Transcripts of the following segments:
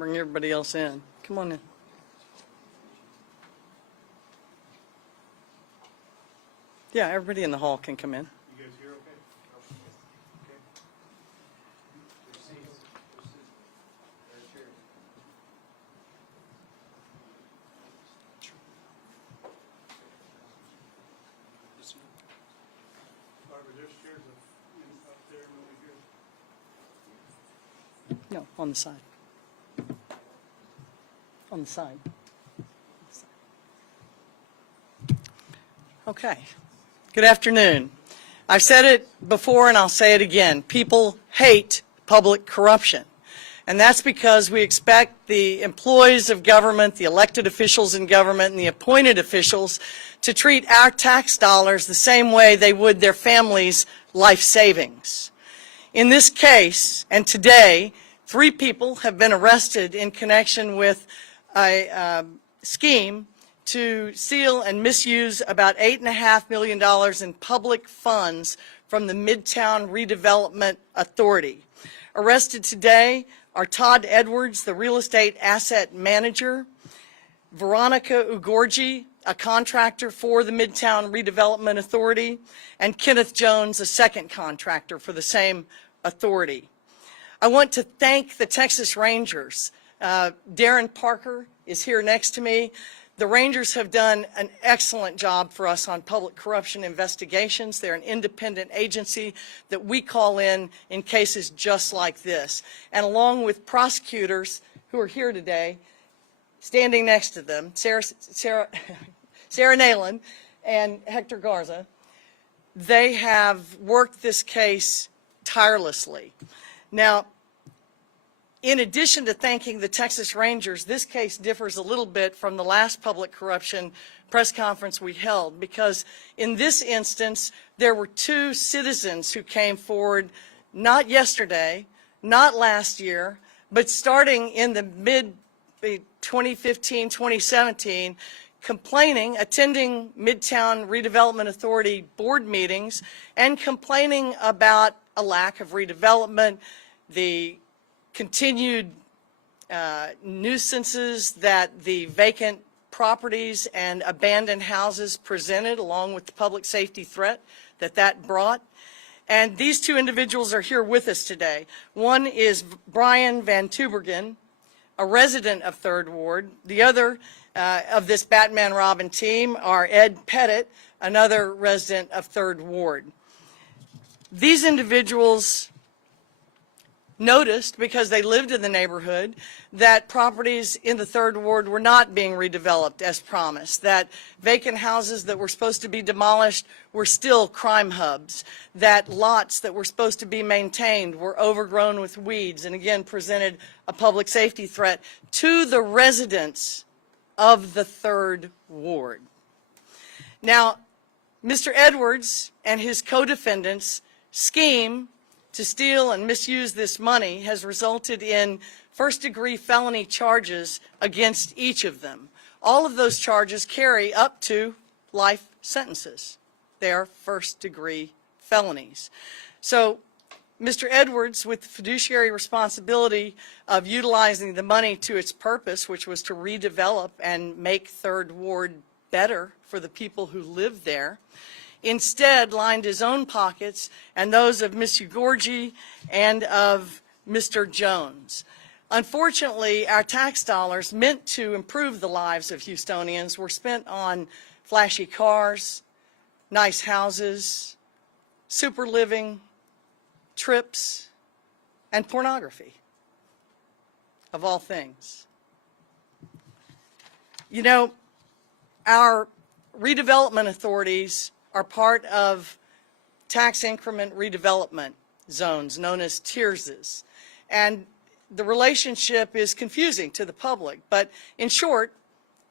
Bring everybody else in. Come on in. Yeah, everybody in the hall can come in. You guys here okay? Okay. There's seats. There's chairs. Barbara, there's chairs up there and over here. No, on the side. On the side. Okay. Good afternoon. I've said it before and I'll say it again. People hate public corruption. And that's because we expect the employees of government, the elected officials in government, and the appointed officials to treat our tax dollars the same way they would their families' life savings. In this case, and today, 3 people have been arrested in connection with a scheme to steal and misuse about $8.5 million in public funds from the Midtown Redevelopment Authority. Arrested today are Todd Edwards, the real estate asset manager, Veronica Ugorji, a contractor for the Midtown Redevelopment Authority, and Kenneth Jones, a second contractor for the same authority. I want to thank the Texas Rangers. Darren Parker is here next to me. The Rangers have done an excellent job for us on public corruption investigations. They're an independent agency that we call in cases just like this. And along with prosecutors who are here today, standing next to them, Sarah Nalen and Hector Garza, they have worked this case tirelessly. Now, in addition to thanking the Texas Rangers, this case differs a little bit from the last public corruption press conference we held, because in this instance, there were 2 citizens who came forward, not yesterday, not last year, but starting in the mid-2015, 2017, attending Midtown Redevelopment Authority board meetings and complaining about a lack of redevelopment, the continued nuisances that the vacant properties and abandoned houses presented, along with the public safety threat that brought. And these 2 individuals are here with us today. One is Brian Van Tubergen, a resident of 3rd Ward. The other of this Batman Robin team are Ed Pettit, another resident of 3rd Ward. These individuals noticed, because they lived in the neighborhood, that properties in the 3rd Ward were not being redeveloped as promised, that vacant houses that were supposed to be demolished were still crime hubs, that lots that were supposed to be maintained were overgrown with weeds, and again presented a public safety threat to the residents of the 3rd Ward. Now, Mr. Edwards and his co-defendants' scheme to steal and misuse this money has resulted in first-degree felony charges against each of them. All of those charges carry up to life sentences. They are first-degree felonies. So Mr. Edwards, with the fiduciary responsibility of utilizing the money to its purpose, which was to redevelop and make 3rd Ward better for the people who live there, instead lined his own pockets and those of Ms. Ugorji and of Mr. Jones. Unfortunately, our tax dollars meant to improve the lives of Houstonians were spent on flashy cars, nice houses, super living, trips, and pornography, of all things. You know, our redevelopment authorities are part of tax increment redevelopment zones known as TIRZs. And the relationship is confusing to the public, but in short,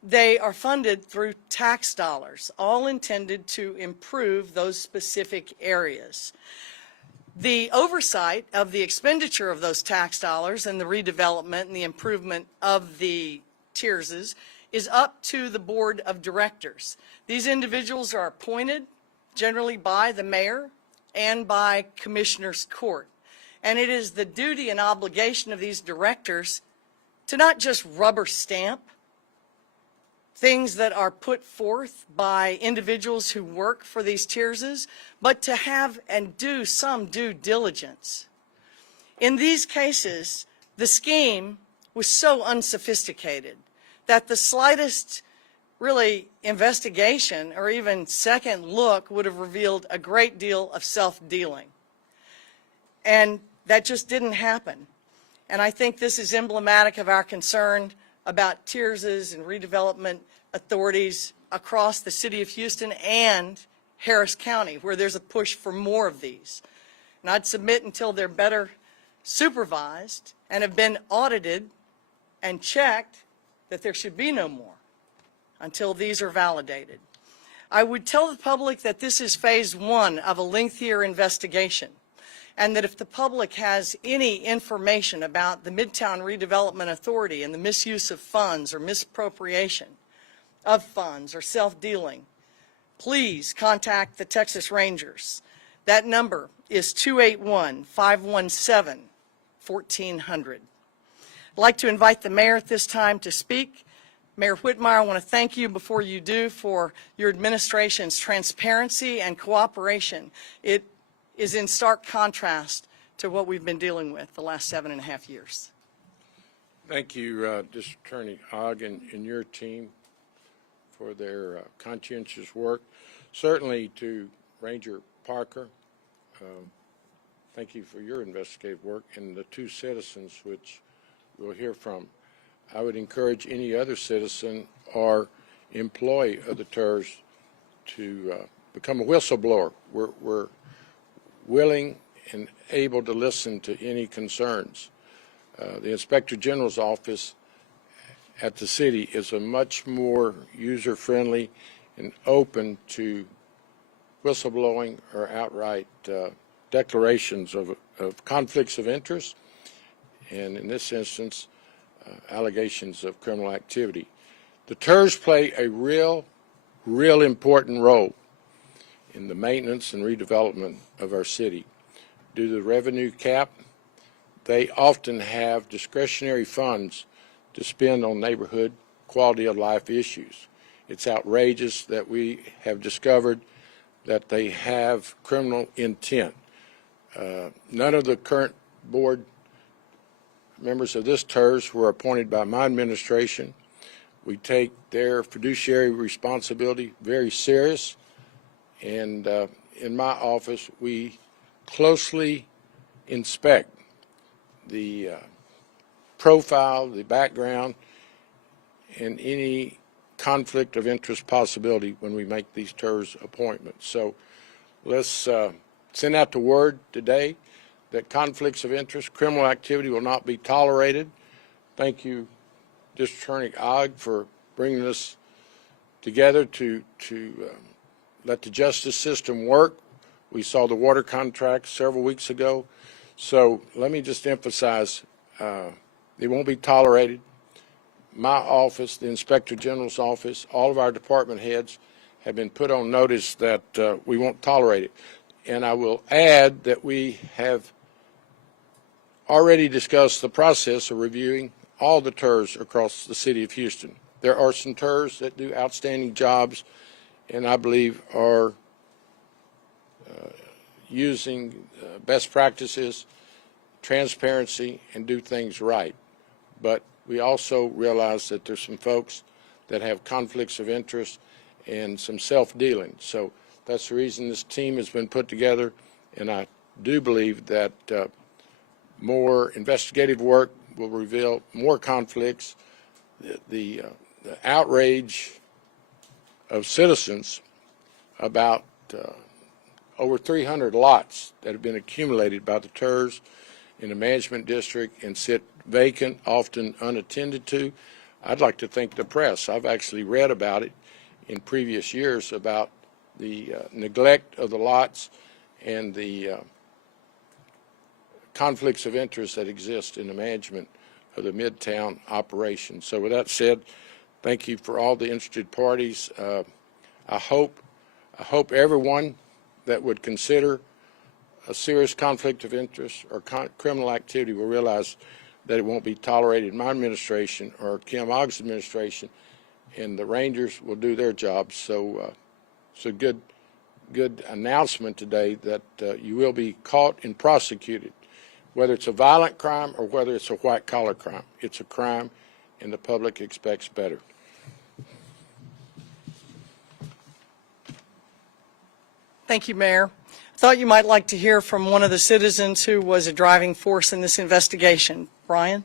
they are funded through tax dollars, all intended to improve those specific areas. The oversight of the expenditure of those tax dollars and the redevelopment and the improvement of the TIRZs is up to the board of directors. These individuals are appointed generally by the mayor and by commissioner's court. And it is the duty and obligation of these directors to not just rubber stamp things that are put forth by individuals who work for these TIRZs, but to have and do some due diligence. In these cases, the scheme was so unsophisticated that the slightest really investigation or even second look would have revealed a great deal of self-dealing. And that just didn't happen. And I think this is emblematic of our concern about TIRZs and redevelopment authorities across the city of Houston and Harris County, where there's a push for more of these. And I'd submit until they're better supervised and have been audited and checked that there should be no more until these are validated. I would tell the public that this is phase one of a lengthier investigation, and that if the public has any information about the Midtown Redevelopment Authority and the misuse of funds or misappropriation of funds or self-dealing, please contact the Texas Rangers. That number is 281-517-1400. I'd like to invite the mayor at this time to speak. Mayor Whitmire, I want to thank you before you do for your administration's transparency and cooperation. It is in stark contrast to what we've been dealing with the last 7.5 years. Thank you, District Attorney Ogg and your team for their conscientious work. Certainly to Ranger Parker, thank you for your investigative work, and the two citizens which we'll hear from. I would encourage any other citizen or employee of the TIRZ to become a whistleblower. We're willing and able to listen to any concerns. The Inspector General's office at the city is a much more user-friendly and open to whistleblowing or outright declarations of conflicts of interest, and in this instance, allegations of criminal activity. The TIRZ play a real important role in the maintenance and redevelopment of our city. Due to the revenue cap, they often have discretionary funds to spend on neighborhood quality of life issues. It's outrageous that we have discovered that they have criminal intent. None of the current board members of this TIRZ were appointed by my administration. We take their fiduciary responsibility very serious, and in my office we closely inspect the profile, the background, and any conflict of interest possibility when we make these TIRZ appointments. So let's send out the word today that conflicts of interest, criminal activity will not be tolerated. Thank you, District Attorney Ogg, for bringing us together to let the justice system work. We saw the water contract several weeks ago. So let me just emphasize, it won't be tolerated. My office, the Inspector General's office, all of our department heads have been put on notice that we won't tolerate it. And I will add that we have already discussed the process of reviewing all the TIRZ across the city of Houston. There are some TIRZ that do outstanding jobs and I believe are using best practices, transparency, and do things right. But we also realize that there's some folks that have conflicts of interest and some self-dealing. So that's the reason this team has been put together, and I do believe that more investigative work will reveal more conflicts. The outrage of citizens about over 300 lots that have been accumulated by the TIRZ in the management district and sit vacant, often unattended to. I'd like to thank the press. I've actually read about it in previous years about the neglect of the lots and the conflicts of interest that exist in the management of the Midtown operation. So with that said, thank you for all the interested parties. I hope everyone that would consider a serious conflict of interest or criminal activity will realize that it won't be tolerated in my administration or Kim Ogg's administration, and the Rangers will do their job. So it's a good announcement today that you will be caught and prosecuted, whether it's a violent crime or whether it's a white-collar crime. It's a crime, and the public expects better. Thank you, Mayor. I thought you might like to hear from one of the citizens who was a driving force in this investigation. Brian?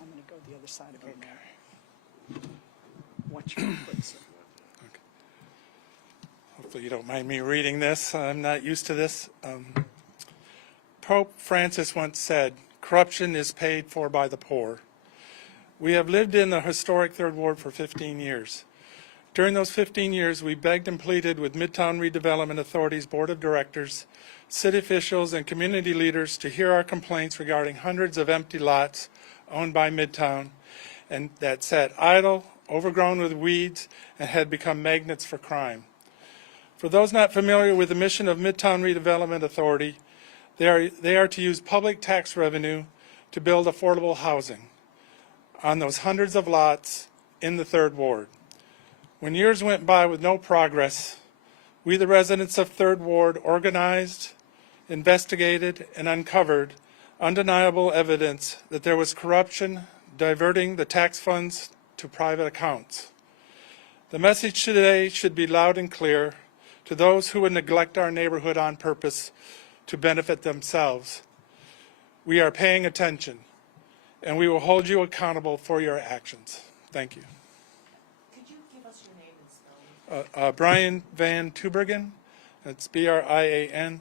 I'm going to go the other side of it. Okay. Watch your foot. Hopefully you don't mind me reading this. I'm not used to this. Pope Francis once said, "Corruption is paid for by the poor." We have lived in the historic Third Ward for 15 years. During those 15 years, we begged and pleaded with Midtown Redevelopment Authority's Board of Directors, city officials, and community leaders to hear our complaints regarding hundreds of empty lots owned by Midtown and that sat idle, overgrown with weeds, and had become magnets for crime. For those not familiar with the mission of Midtown Redevelopment Authority, they are to use public tax revenue to build affordable housing on those hundreds of lots in the Third Ward. When years went by with no progress, we, the residents of Third Ward, organized, investigated, and uncovered undeniable evidence that there was corruption diverting the tax funds to private accounts. The message today should be loud and clear to those who would neglect our neighborhood on purpose to benefit themselves. We are paying attention, and we will hold you accountable for your actions. Thank you. Could you give us your name and spelling? Brian Van Tubergen. That's BrianVanTubergen.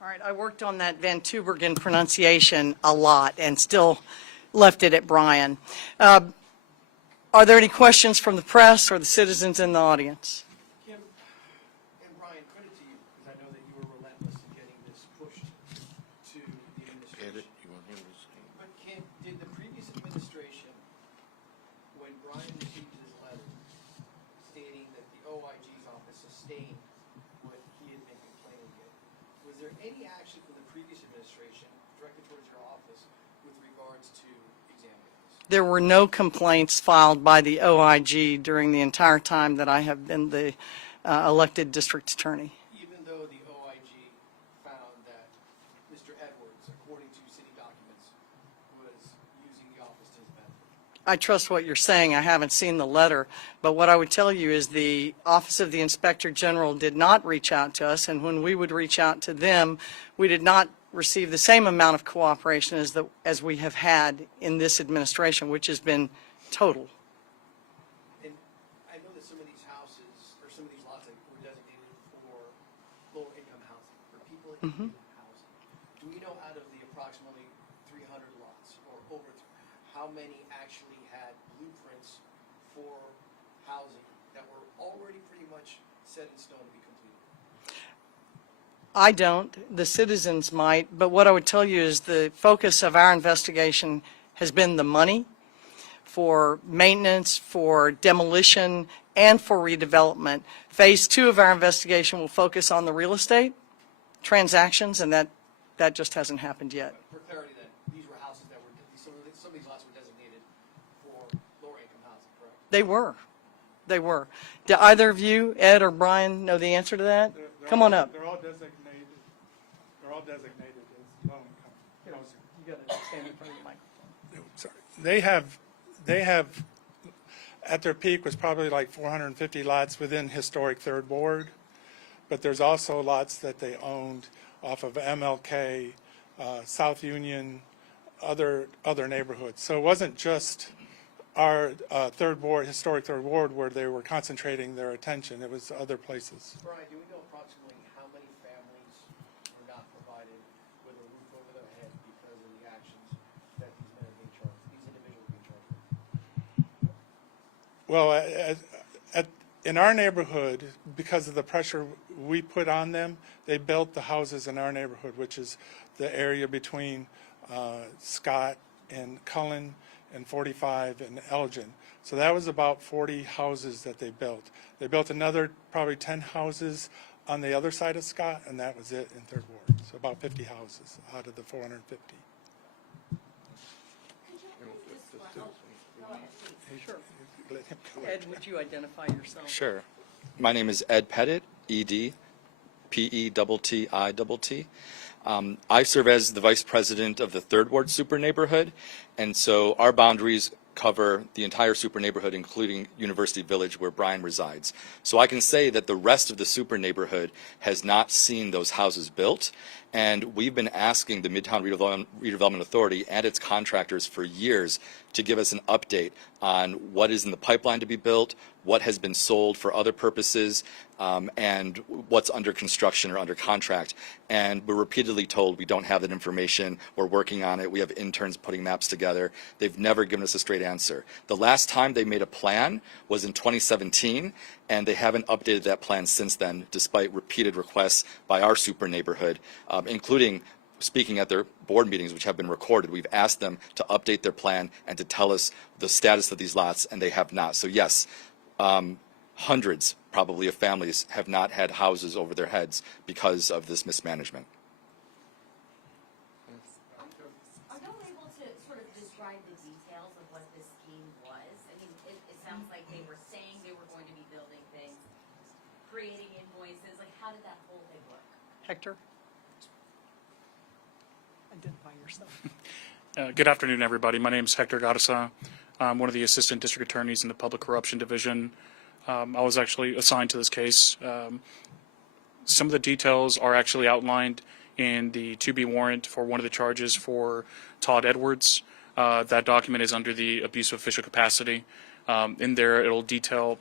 All right, I worked on that Van Tubergen pronunciation a lot and still left it at Brian. Are there any questions from the press or the citizens in the audience? Kim and Brian, credit to you, because I know that you were relentless in getting this pushed to the administration. You want him to say? But Kim, did the previous administration, when Brian received his letter stating that the OIG's office sustained what he had been complaining of, was there any action from the previous administration directed towards your office with regards to examining this? There were no complaints filed by the OIG during the entire time that I have been the elected district attorney. Even though the OIG found that Mr. Edwards, according to city documents, was using the office to his benefit? I trust what you're saying. I haven't seen the letter, but what I would tell you is the Office of the Inspector General did not reach out to us, and when we would reach out to them, we did not receive the same amount of cooperation as we have had in this administration, which has been total. And I know that some of these houses, or some of these lots were designated for lower income housing, for people in need of housing. Do we know out of the approximately 300 lots, or over, how many actually had blueprints for housing that were already pretty much set in stone to be completed? I don't. The citizens might, but what I would tell you is the focus of our investigation has been the money for maintenance, for demolition, and for redevelopment. Phase 2 of our investigation will focus on the real estate transactions, and that just hasn't happened yet. For clarity then, these were houses that were, some of these lots were designated for lower income housing, correct? They were. They were. Do either of you, Ed or Brian, know the answer to that? Come on up. They're all designated. They're all designated as low income housing. You got to stand in front of the microphone. Sorry. They have, at their peak was probably like 450 lots within historic Third Ward, but there's also lots that they owned off of MLK, South Union, other neighborhoods. So it wasn't just our Third Ward, historic Third Ward, where they were concentrating their attention. It was other places. Brian, do we know approximately how many families were not provided with a roof over their head because of the actions that these men are being charged, these individuals are being charged with? Well, in our neighborhood, because of the pressure we put on them, they built the houses in our neighborhood, which is the area between Scott and Cullen and 45 in Elgin. So that was about 40 houses that they built. They built another probably 10 houses on the other side of Scott, and that was it in Third Ward. So about 50 houses out of the 450. Let him go. Ed, would you identify yourself? Sure. My name is Ed Pettit, E-D, P-E-T-T-I-T-T. I serve as the Vice President of the Third Ward Super Neighborhood, and so our boundaries cover the entire super neighborhood, including University Village, where Brian resides. So I can say that the rest of the super neighborhood has not seen those houses built, and we've been asking the Midtown Redevelopment Authority and its contractors for years to give us an update on what is in the pipeline to be built, what has been sold for other purposes, and what's under construction or under contract. And we're repeatedly told we don't have that information. We're working on it. We have interns putting maps together. They've never given us a straight answer. The last time they made a plan was in 2017, and they haven't updated that plan since then, despite repeated requests by our super neighborhood, including speaking at their board meetings, which have been recorded. We've asked them to update their plan and to tell us the status of these lots, and they have not. So yes, hundreds probably of families have not had houses over their heads because of this mismanagement. Are y'all able to sort of describe the details of what this scheme was? I mean, it sounds like they were saying they were going to be building things, creating invoices. Like, how did that whole thing work? Hector? Identify yourself. Good afternoon, everybody. My name is Hector Garza. I'm one of the assistant district attorneys in the Public Corruption Division. I was actually assigned to this case. Some of the details are actually outlined in the 2B warrant for one of the charges for Todd Edwards. That document is under the abuse of official capacity. In there, it'll detail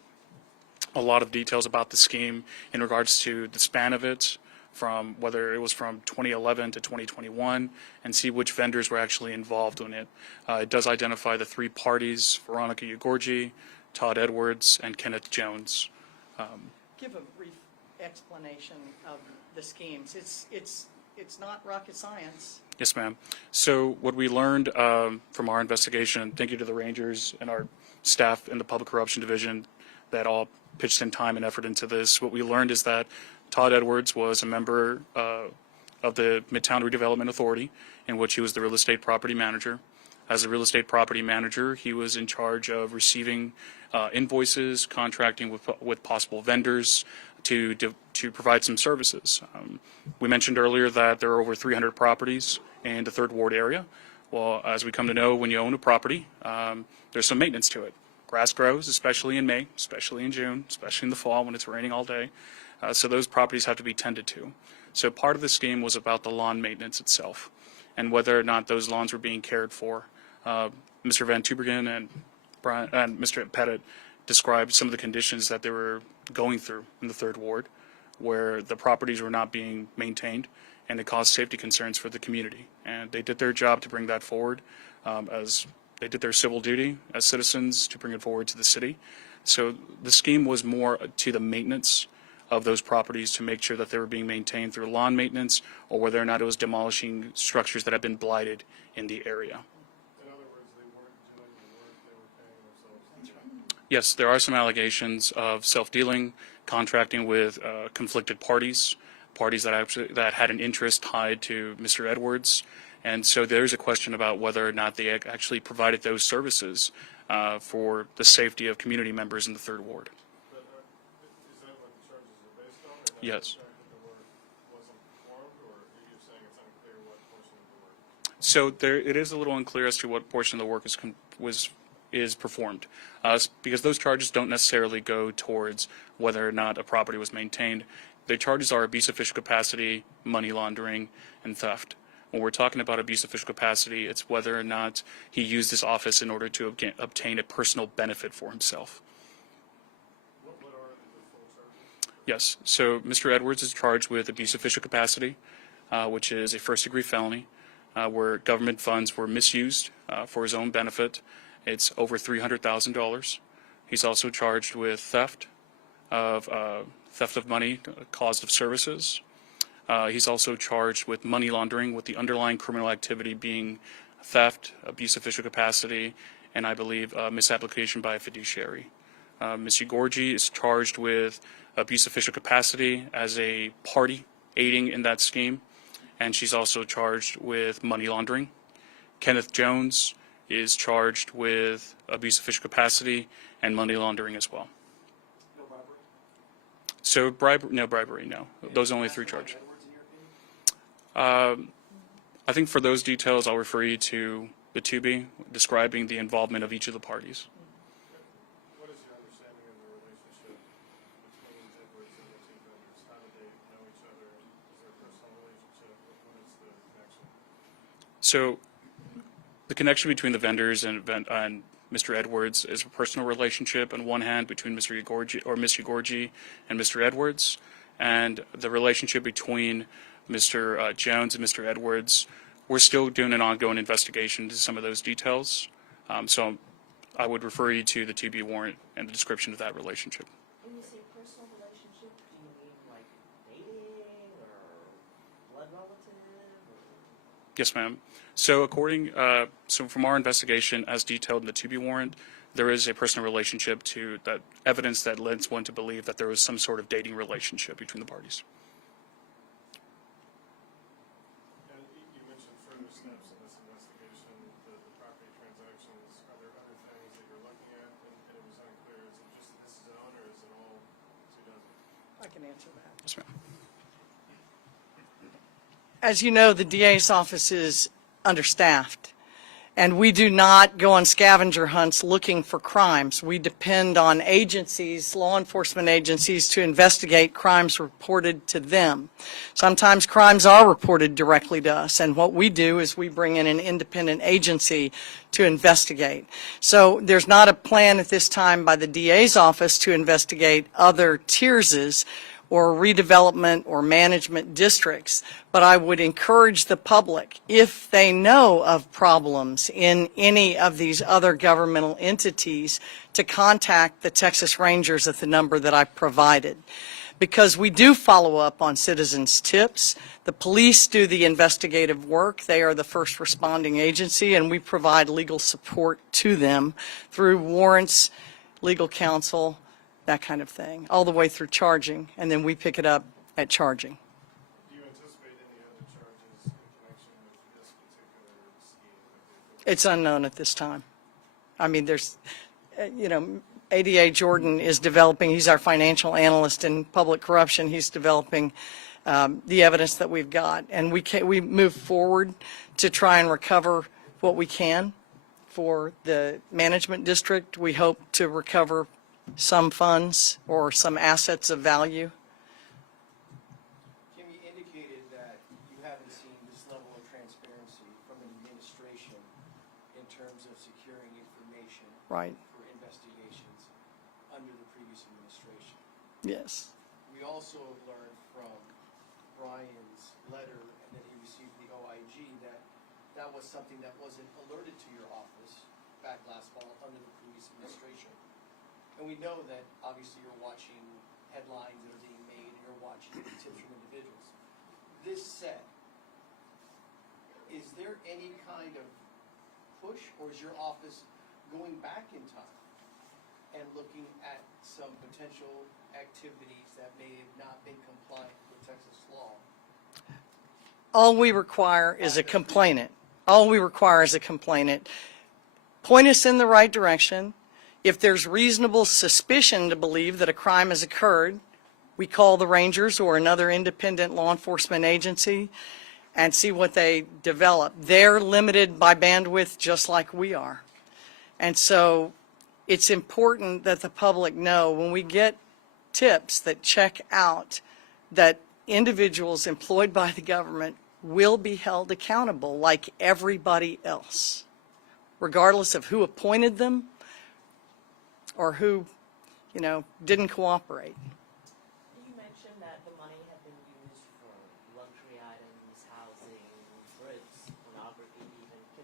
a lot of details about the scheme in regards to the span of it, from whether it was from 2011 to 2021, and see which vendors were actually involved in it. It does identify the three parties: Veronica Ugorgi, Todd Edwards, and Kenneth Jones. Give a brief explanation of the schemes. It's not rocket science. Yes, ma'am. So what we learned from our investigation, thank you to the Rangers and our staff in the Public Corruption Division that all pitched in time and effort into this, what we learned is that Todd Edwards was a member of the Midtown Redevelopment Authority, in which he was the real estate property manager. As a real estate property manager, he was in charge of receiving invoices, contracting with possible vendors to provide some services. We mentioned earlier that there are over 300 properties in the Third Ward area. Well, as we come to know, when you own a property, there's some maintenance to it. Grass grows, especially in May, especially in June, especially in the fall when it's raining all day. So those properties have to be tended to. So part of the scheme was about the lawn maintenance itself and whether or not those lawns were being cared for. Mr. Van Tubergen and Mr. Pettit described some of the conditions that they were going through in the Third Ward, where the properties were not being maintained, and it caused safety concerns for the community. And they did their job to bring that forward, as they did their civil duty as citizens to bring it forward to the city. So the scheme was more to the maintenance of those properties to make sure that they were being maintained through lawn maintenance, or whether or not it was demolishing structures that had been blighted in the area. In other words, they weren't doing the work, they were paying themselves. Yes, there are some allegations of self-dealing, contracting with conflicted parties that had an interest tied to Mr. Edwards. And so there's a question about whether or not they actually provided those services for the safety of community members in the Third Ward. But is that what the charges are based on? Or Yes. The fact that the work wasn't performed, or are you saying it's unclear what portion of the work? So it is a little unclear as to what portion of the work is performed, because those charges don't necessarily go towards whether or not a property was maintained. The charges are abuse of official capacity, money laundering, and theft. When we're talking about abuse of official capacity, it's whether or not he used his office in order to obtain a personal benefit for himself. What are the full charges? Yes. So Mr. Edwards is charged with abuse of official capacity, which is a first-degree felony, where government funds were misused for his own benefit. It's over $300,000. He's also charged with theft of money caused of services. He's also charged with money laundering, with the underlying criminal activity being theft, abuse of official capacity, and I believe misapplication by a fiduciary. Ms. Ugorji is charged with abuse of official capacity as a party aiding in that scheme, and she's also charged with money laundering. Kenneth Jones is charged with abuse of official capacity and money laundering as well. No bribery? So no bribery, no. Those are only 3 charges. Edwards, in your opinion? I think for those details, I'll refer you to the 2B describing the involvement of each of the parties. What is your understanding of the relationship between Edwards and the 2 vendors? How do they know each other? Is there a personal relationship? What is the connection? So the connection between the vendors and Mr. Edwards is a personal relationship on one hand between Mr. Ugorji or Ms. Ugorji and Mr. Edwards, and the relationship between Mr. Jones and Mr. Edwards, we're still doing an ongoing investigation into some of those details. So I would refer you to the 2B warrant and the description of that relationship. When you say personal relationship, do you mean like dating or blood relative? Yes, ma'am. So so from our investigation, as detailed in the 2B warrant, there is a personal relationship to that evidence that leads one to believe that there was some sort of dating relationship between the parties. And you mentioned further steps in this investigation, the property transactions. Are there other things that you're looking at? And it was unclear, is it just this zone or is it all 2 dozen? I can answer that. Yes, ma'am. As you know, the DA's office is understaffed, and we do not go on scavenger hunts looking for crimes. We depend on agencies, law enforcement agencies, to investigate crimes reported to them. Sometimes crimes are reported directly to us, and what we do is we bring in an independent agency to investigate. So there's not a plan at this time by the DA's office to investigate other TIRZs or redevelopment or management districts, but I would encourage the public, if they know of problems in any of these other governmental entities, to contact the Texas Rangers at the number that I provided. Because we do follow up on citizens' tips. The police do the investigative work. They are the first responding agency, and we provide legal support to them through warrants, legal counsel, that kind of thing, all the way through charging, and then we pick it up at charging. Do you anticipate any other charges in connection with this particular scheme? It's unknown at this time. I mean, there's, ADA Jordan is developing, he's our financial analyst in public corruption, he's developing the evidence that we've got, and we move forward to try and recover what we can for the management district. We hope to recover some funds or some assets of value. Kim, you indicated that you haven't seen this level of transparency from an administration in terms of securing information Right. for investigations under the previous administration. Yes. We also have learned from Brian's letter and that he received the OIG that that was something that wasn't alerted to your office back last fall under the previous administration. And we know that obviously you're watching headlines that are being made, and you're watching tips from individuals. This said, is there any kind of push, or is your office going back in time and looking at some potential activities that may have not been compliant with Texas law? All we require is a complainant. All we require is a complainant. Point us in the right direction. If there's reasonable suspicion to believe that a crime has occurred, we call the Rangers or another independent law enforcement agency and see what they develop. They're limited by bandwidth just like we are. And so it's important that the public know when we get tips that check out that individuals employed by the government will be held accountable like everybody else, regardless of who appointed them or who, didn't cooperate. You mentioned that the money had been used for luxury items, housing, trips, pornography even. Can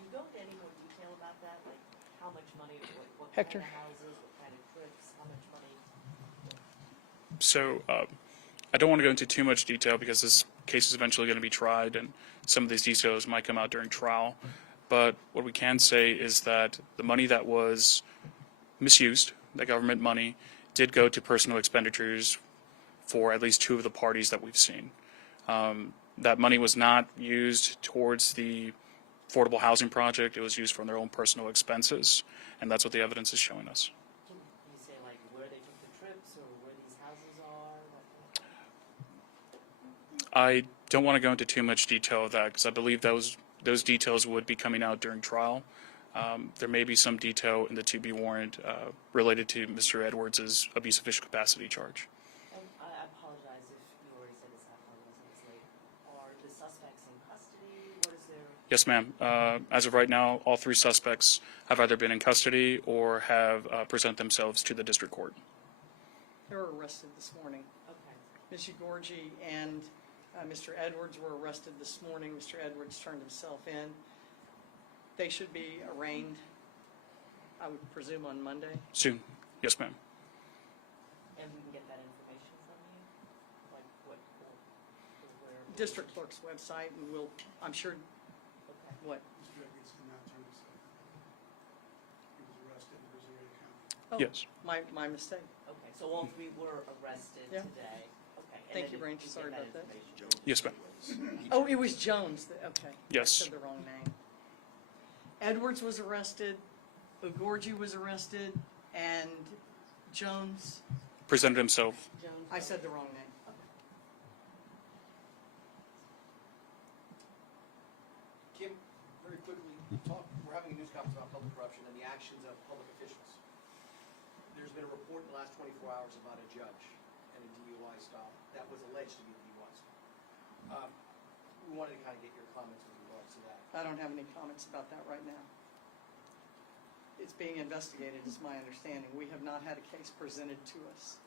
you go into any more detail about that? Like how much money, what kind Hector? of houses, what kind of trips, how much money? So I don't want to go into too much detail because this case is eventually going to be tried, and some of these details might come out during trial. But what we can say is that the money that was misused, that government money, did go to personal expenditures for at least 2 of the parties that we've seen. That money was not used towards the affordable housing project. It was used from their own personal expenses, and that's what the evidence is showing us. Can you say like where they took the trips or where these houses are? That kind of thing? I don't want to go into too much detail of that because I believe those details would be coming out during trial. There may be some detail in the 2B warrant related to Mr. Edwards' abuse of official capacity charge. And I apologize if you already said this, I apologize if it's late. Are the suspects in custody? What is their? Yes, ma'am. As of right now, all 3 suspects have either been in custody or have presented themselves to the district court. They were arrested this morning. Okay. Ms. Gorgie and Mr. Edwards were arrested this morning. Mr. Edwards turned himself in. They should be arraigned, I would presume, on Monday. Soon. Yes, ma'am. And we can get that information from you? Like what court or where? District clerk's website, and we'll, I'm sure, Okay. what? Mr. Edwards did not turn himself in. He was arrested in Missouri County. Oh, Yes. My mistake. Okay, so all 3 were arrested Yeah. today? Okay. And Thank then you, Branch. get Sorry about that. information. Yes, ma'am. Oh, it was Jones, okay. Yes. I said the wrong name. Edwards was arrested, Ogorji was arrested, and Jones, Presented himself. Jones? I said the wrong name. Kim, very quickly, we're having a news conference about public corruption and the actions of public officials. There's been a report in the last 24 hours about a judge and a DUI stop that was alleged to be a DUI stop. We wanted to kind of get your comments with regards to that. I don't have any comments about that right now. It's being investigated, is my understanding. We have not had a case presented to us.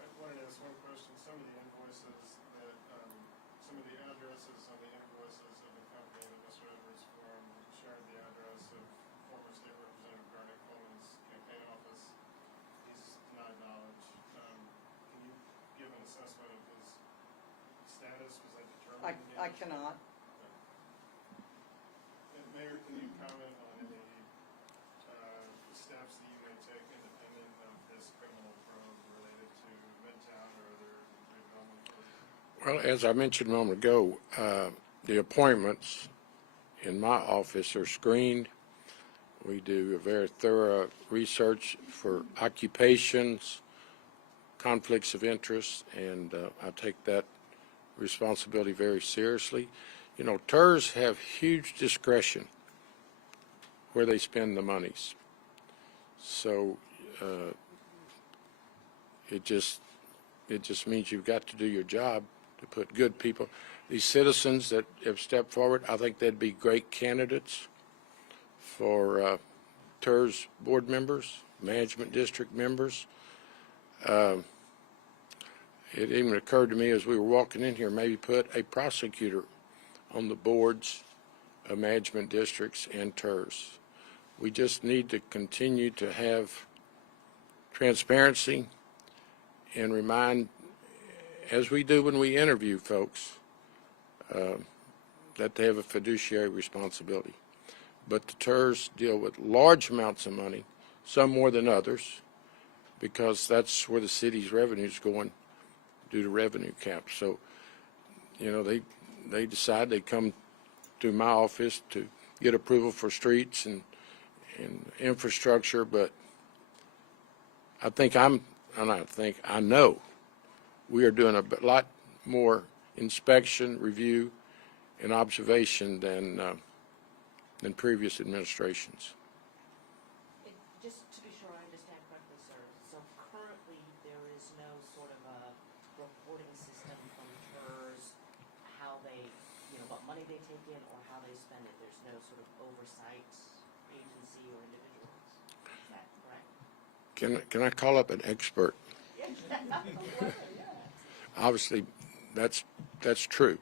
I wanted to ask one question. Some of the invoices that, some of the addresses on the invoices of the company that Mr. Edwards formed shared the address of former State Representative Garnet Coleman's campaign office. He's denied knowledge. Can you give an assessment of his status? Was that determined? I cannot. And Mayor, can you comment on any steps that you may take independent of this criminal probe related to Midtown or other redevelopment? Well, as I mentioned a moment ago, the appointments in my office are screened. We do a very thorough research for occupations, conflicts of interest, and I take that responsibility very seriously. You know, TIRZ have huge discretion where they spend the monies. So it just means you've got to do your job to put good people. These citizens that have stepped forward, I think they'd be great candidates for TIRZ board members, management district members. It even occurred to me as we were walking in here, maybe put a prosecutor on the boards of management districts and TIRZ. We just need to continue to have transparency and remind, as we do when we interview folks, that they have a fiduciary responsibility. But the TIRZ deal with large amounts of money, some more than others, because that's where the city's revenue is going due to revenue caps. So, you know, they decide they come to my office to get approval for streets and infrastructure, but I know we are doing a lot more inspection, review, and observation than previous administrations. Just to be sure I understand correctly, sir, so currently there is no sort of a reporting system from TIRZ, how they, you know, what money they take in or how they spend it? There's no sort of oversight agency or individuals? Is that correct? Can I call up an expert? Obviously, that's true,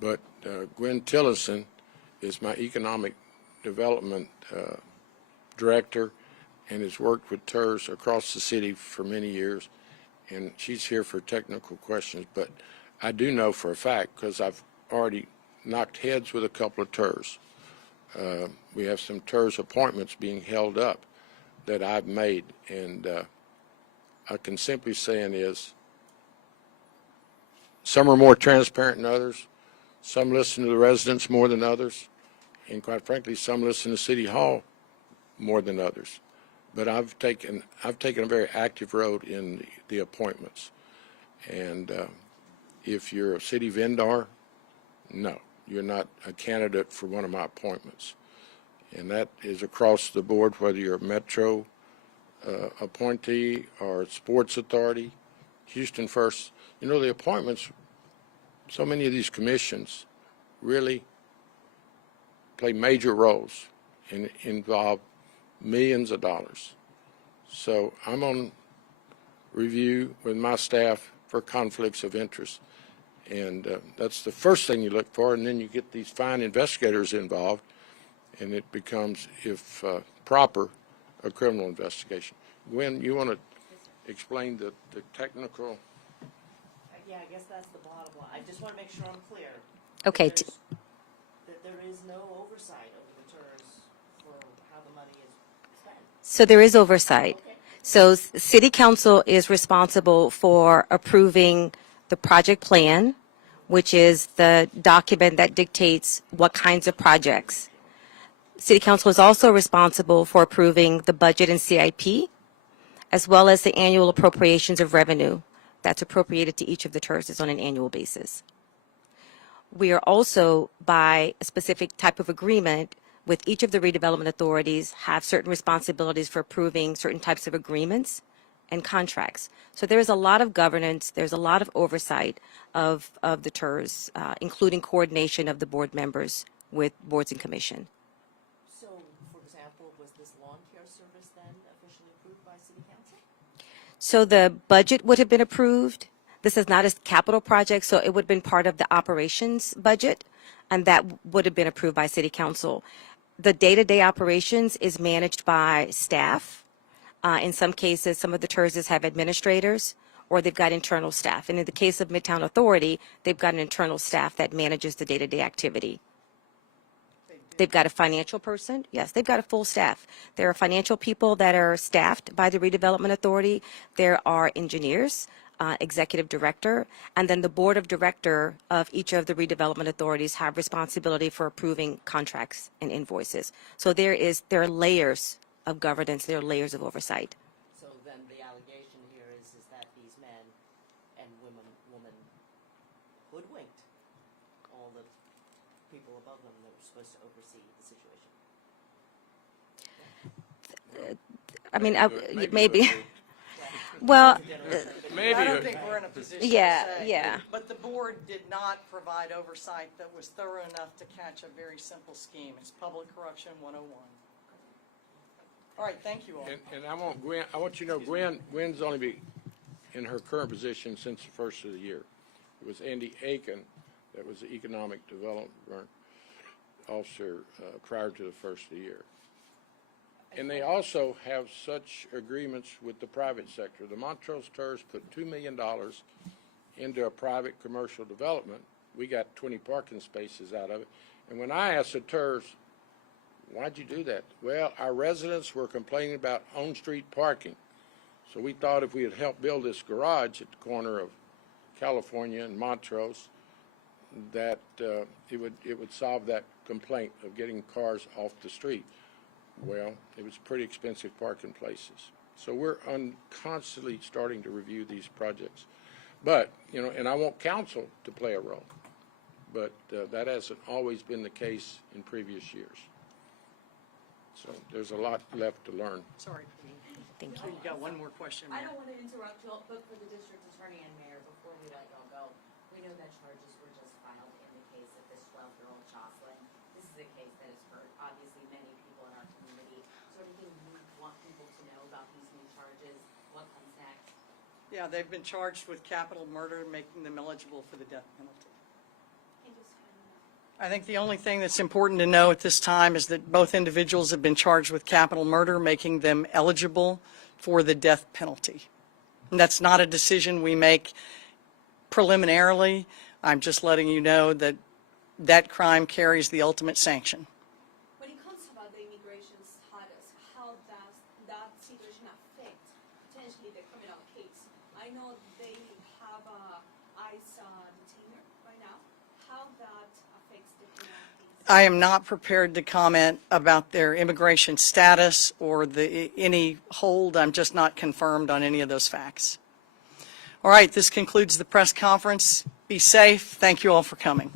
but Gwen Tillison is my economic development director and has worked with TIRZ across the city for many years, and she's here for technical questions. But I do know for a fact, because I've already knocked heads with a couple of TIRZ. We have some TIRZ appointments being held up that I've made, and I can simply say is some are more transparent than others, some listen to the residents more than others, and quite frankly, some listen to City Hall more than others. But I've taken a very active road in the appointments. And if you're a city vendor, no, you're not a candidate for one of my appointments. And that is across the board, whether you're a Metro appointee or Sports Authority, Houston First. You know, the appointments, so many of these commissions really play major roles and involve millions of dollars. So I'm on review with my staff for conflicts of interest. And that's the first thing you look for, and then you get these fine investigators involved, and it becomes, if proper, a criminal investigation. Gwen, you want to explain the technical? Yeah, I guess that's the bottom line. I just want to make sure I'm clear. Okay, That there is no oversight over the TIRZ for how the money is spent. so there is oversight. Okay. So City Council is responsible for approving the project plan, which is the document that dictates what kinds of projects. City Council is also responsible for approving the budget and CIP, as well as the annual appropriations of revenue that's appropriated to each of the TIRZs on an annual basis. We are also, by a specific type of agreement with each of the redevelopment authorities, have certain responsibilities for approving certain types of agreements and contracts. So there is a lot of governance, there's a lot of oversight of the TIRZ, including coordination of the board members with boards and commission. So, for example, was this lawn care service then officially approved by City Council? So the budget would have been approved. This is not a capital project, so it would have been part of the operations budget, and that would have been approved by City Council. The day-to-day operations is managed by staff. In some cases, some of the TIRZs have administrators, or they've got internal staff. And in the case of Midtown Authority, they've got an internal staff that manages the day-to-day activity. They've got a financial person. Yes, they've got a full staff. There are financial people that are staffed by the redevelopment authority. There are engineers, executive director, and then the board of director of each of the redevelopment authorities have responsibility for approving contracts and invoices. So there are layers of governance, there are layers of oversight. So then the allegation here is that these men and women hoodwinked all the people above them that were supposed to oversee the situation. I mean, maybe. Well, Maybe. I don't think we're in a position to Yeah, say. yeah. But the board did not provide oversight that was thorough enough to catch a very simple scheme. It's public corruption 101. All right, thank you all. And I want you to know, Gwen's only been in her current position since the first of the year. It was Andy Aiken that was the economic development officer prior to the first of the year. And they also have such agreements with the private sector. The Montrose TIRZ put $2 million into a private commercial development. We got 20 parking spaces out of it. And when I asked the TIRZ, why'd you do that? Well, our residents were complaining about on-street parking. So we thought if we had helped build this garage at the corner of California and Montrose, that it would solve that complaint of getting cars off the street. Well, it was pretty expensive parking places. So we're constantly starting to review these projects. But, and I want council to play a role. But that hasn't always been the case in previous years. So there's a lot left to learn. Sorry. thank Oh, you. you got one more question, I Mayor. don't want to interrupt you, but for the district attorney and mayor, before we let y'all go, we know that charges were just filed in the case of this 12-year-old Jocelyn. This is a case that has hurt, obviously, many people in our community. Is there anything you want people to know about these new charges? What comes next? Yeah, they've been charged with capital murder, making them eligible for the death penalty. I think the only thing that's important to know at this time is that both individuals have been charged with capital murder, making them eligible for the death penalty. And that's not a decision we make preliminarily. I'm just letting you know that that crime carries the ultimate sanction. When it comes about the immigration status, how does that situation affect potentially the criminal case? I know they have a ICE detainer right now. How that affects the criminal case? I am not prepared to comment about their immigration status or any hold. I'm just not confirmed on any of those facts. All right, this concludes the press conference. Be safe. Thank you all for coming.